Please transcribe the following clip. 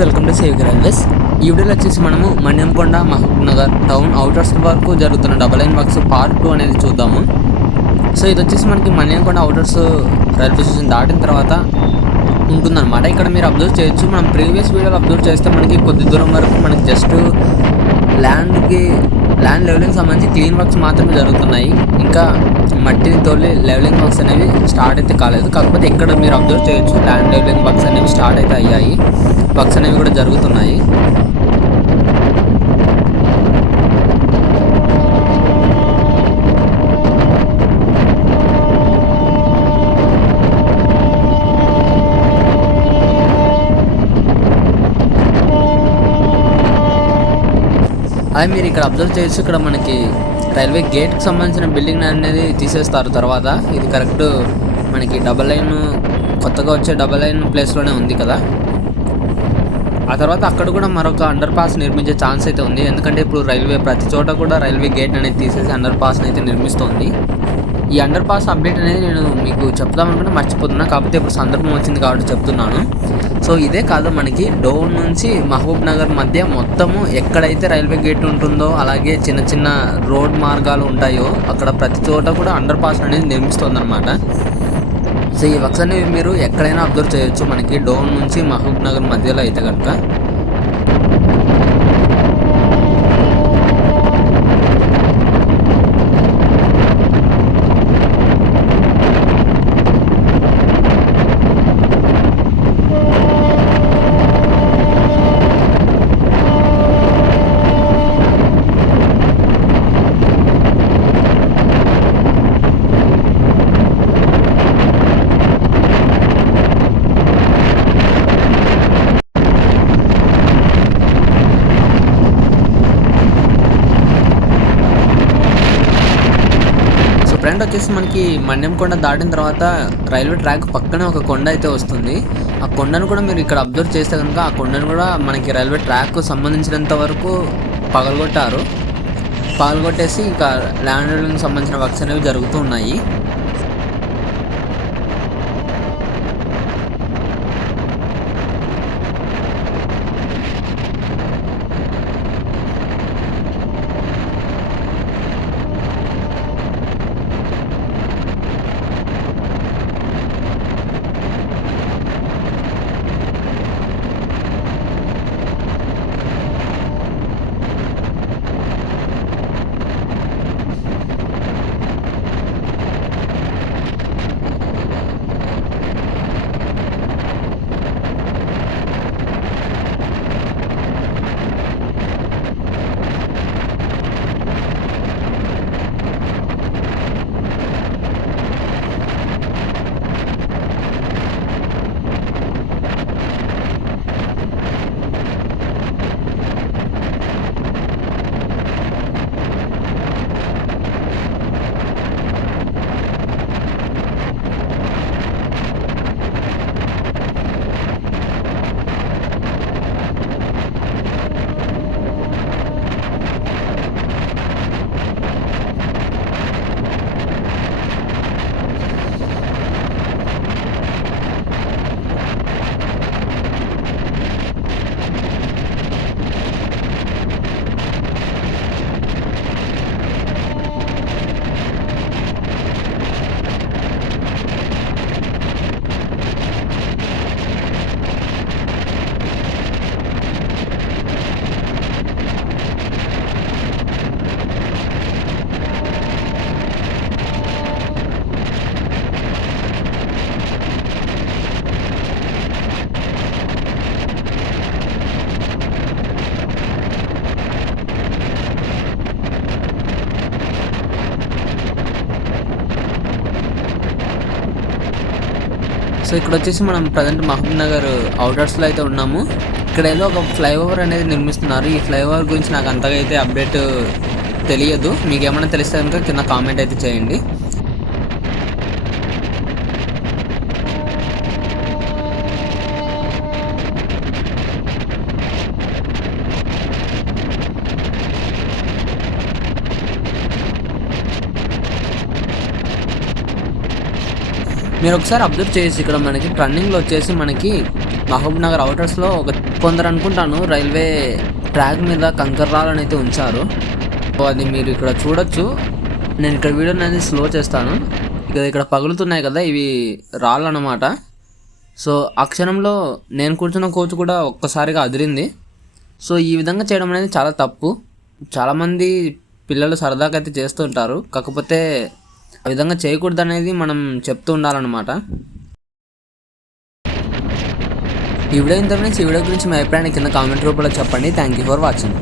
Welcome to save railways. ఈ వీడియోలో వచ్చేసి మనము మన్యంకొండ మహబూబ్ నగర్ టౌన్ అవుటర్స్ వరకు జరుగుతున్న డబల్ లైన్ వర్క్స్ పార్ట్ 2 అనేది చూద్దాము. సో ఇది వచ్చేసి మనకి మన్యంకొండ అవుటర్స్ రైల్వే స్టేషన్ దాటిన తర్వాత ఉంటుందన్నమాట. ఇక్కడ మీరు అబ్జర్వ్ చేయొచ్చు. మనం ప్రీవియస్ వీడియోలో అబ్జర్వ్ చేస్తే మనకి కొద్ది దూరం వరకు మనకి జస్ట్ ల్యాండ్ లెవెలింగ్ సంబంధించి క్లీన్ వర్క్స్ మాత్రమే జరుగుతున్నాయి. ఇంకా మట్టిని తోలి లెవెలింగ్ వర్క్స్ అనేవి స్టార్ట్ అయితే కాలేదు. కాకపోతే ఇక్కడ మీరు అబ్జర్వ్ చేయొచ్చు, ల్యాండ్ లెవెలింగ్ వర్క్స్ అనేవి స్టార్ట్ అయితే అయ్యాయి. వర్క్స్ అనేవి కూడా జరుగుతున్నాయి. అదే మీరు ఇక్కడ అబ్జర్వ్ చేయొచ్చు, ఇక్కడ మనకి రైల్వే గేట్కి సంబంధించిన బిల్డింగ్ అనేది తీసేస్తారు. తర్వాత ఇది కరెక్ట్ మనకి డబల్ లైన్, కొత్తగా వచ్చే డబల్ లైన్ ప్లేస్లోనే ఉంది కదా. ఆ తర్వాత అక్కడ కూడా మరొక అండర్ పాస్ నిర్మించే ఛాన్స్ అయితే ఉంది. ఎందుకంటే ఇప్పుడు రైల్వే ప్రతి చోట కూడా రైల్వే గేట్ అనేది తీసేసి అండర్ పాస్ని అయితే నిర్మిస్తోంది. ఈ అండర్ పాస్ అప్డేట్ అనేది నేను మీకు చెప్దామనుకుంటే మర్చిపోతున్నా. కాకపోతే ఇప్పుడు సందర్భం వచ్చింది కాబట్టి చెప్తున్నాను. సో ఇదే కాదు, మనకి డౌన్ నుంచి మహబూబ్ నగర్ మధ్య మొత్తము ఎక్కడైతే రైల్వే గేట్ ఉంటుందో, అలాగే చిన్న చిన్న రోడ్ మార్గాలు ఉంటాయో అక్కడ ప్రతి చోట కూడా అండర్ పాస్ అనేది నిర్మిస్తోందన్నమాట. సో ఈ వర్క్స్ అనేవి మీరు ఎక్కడైనా అబ్జర్వ్ చేయొచ్చు, మనకి డౌన్ నుంచి మహబూబ్ నగర్ మధ్యలో అయితే కనుక. ఫ్రెండ్ వచ్చేసి మనకి మన్యంకొండ దాటిన తర్వాత రైల్వే ట్రాక్ పక్కనే ఒక కొండ అయితే వస్తుంది. ఆ కొండను కూడా మీరు ఇక్కడ అబ్జర్వ్ చేస్తే కనుక ఆ కొండను కూడా మనకి రైల్వే ట్రాక్ సంబంధించినంత వరకు పగలగొట్టేసి ఇంకా ల్యాండ్ సంబంధించిన వర్క్స్ అనేవి జరుగుతూ ఉన్నాయి. సో ఇక్కడ వచ్చేసి మనం ప్రజెంట్ మహబూబ్ నగర్ అవుటర్స్లో అయితే ఉన్నాము. ఇక్కడ ఏదో ఒక ఫ్లైఓవర్ అనేది నిర్మిస్తున్నారు. ఈ ఫ్లైఓవర్ గురించి నాకు అంతగా అయితే అప్డేట్ తెలియదు. మీకు ఏమైనా తెలిస్తే కనుక కింద కామెంట్ అయితే చేయండి. మీరు ఒకసారి అబ్జర్వ్ చేసి ఇక్కడ మనకి టర్నింగ్లో వచ్చేసి మనకి మహబూబ్ నగర్ అవుటర్స్లో కొందరు అనుకుంటాను రైల్వే ట్రాక్ మీద కంకర రాళ్ళని అయితే ఉంచారు. సో అది మీరు ఇక్కడ చూడొచ్చు. నేను ఇక్కడ వీడియో అనేది స్లో చేస్తాను. ఇక్కడ పగులుతున్నాయి కదా, ఇవి రాళ్ళు అన్నమాట. సో ఆ క్షణంలో నేను కూర్చున్న కోచ్ కూడా ఒక్కసారిగా అదిరింది. సో ఈ విధంగా చేయడం అనేది చాలా తప్పు. చాలామంది పిల్లలు సరదాగా అయితే చేస్తుంటారు, కాకపోతే ఆ విధంగా చేయకూడదు అనేది మనం చెప్తూ ఉండాలన్నమాట. ఈ వీడియో ఇంత ఫ్రెండ్స్. ఈ వీడియో గురించి మీ అభిప్రాయాన్ని కింద కామెంట్ రూపంలో చెప్పండి. Thank you for watching.